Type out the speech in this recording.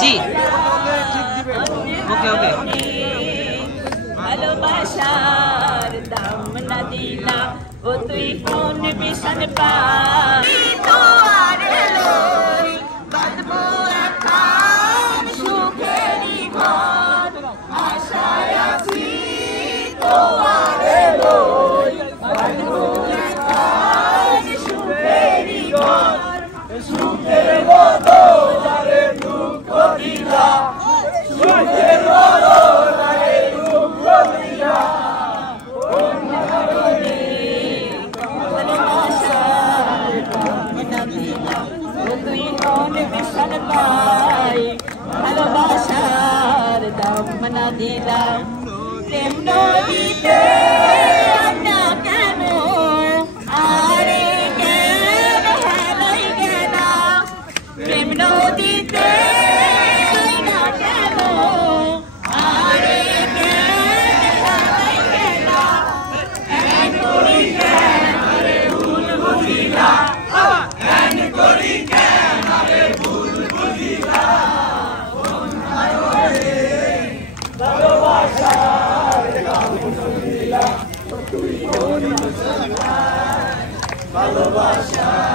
জি ওকে ওকে ভালোবাসার দাম না দিলাম ও তুই কোন বিষণ পাই তোমার লই বাঁধবো এখন সুখেরই ঘর আশায় আছি তোমার লই বাঁধবো এখন সুখেরই ঘর সুখের বদলে দুঃখ দিলা সুখের বদলে দুঃখ দিলা তুই কোন বিষণ পাই ভালোবাসার দাম না দিলাম প্রেম নদীতে না কেন আরে কেন হেলাই গেলাম প্রেম নদীতে না কেন আরে কেন হেলাই গেলাম কেন করি কেন আরে ভুল বুঝিলা কেন করি কেন আরে ভুল বুঝিলা ভালোবাসার দাম না দিলাম তুই কোন বিষণ পাই ভালোবাসা